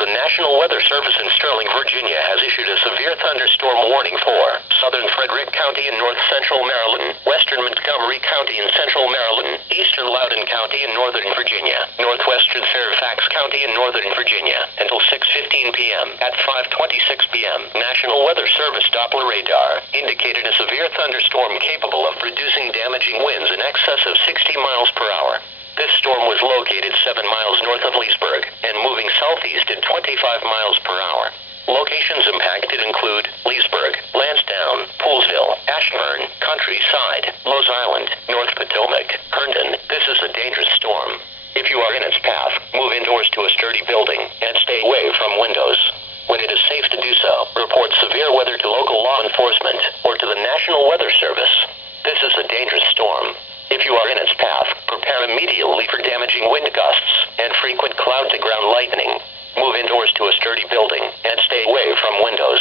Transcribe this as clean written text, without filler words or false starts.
The National Weather Service in Sterling, Virginia has issued a severe thunderstorm warning for southern Frederick County in north-central Maryland, western Montgomery County in central Maryland, eastern Loudoun County in northern Virginia, northwestern Fairfax County in northern Virginia, until 6:15 p.m. At 5:26 p.m., National Weather Service Doppler radar indicated a severe thunderstorm capable of producing damaging winds in excess of 60 miles per hour. This storm was located 7 miles north of Leesburg and moving southeast at 25 miles per hour. Locations impacted include Leesburg, Lansdowne, Poolsville, Ashburn, Countryside, Lowes Island, North Potomac, Herndon. This is a dangerous storm. If you are in its path, move indoors to a sturdy building and stay away from windows. When it is safe to do so, report severe weather to local law enforcement or to the National Weather Service. This is a dangerous storm. If you are in its path, prepare immediately for damaging wind gusts and frequent cloud-to-ground lightning. Move indoors to a sturdy building and stay away from windows.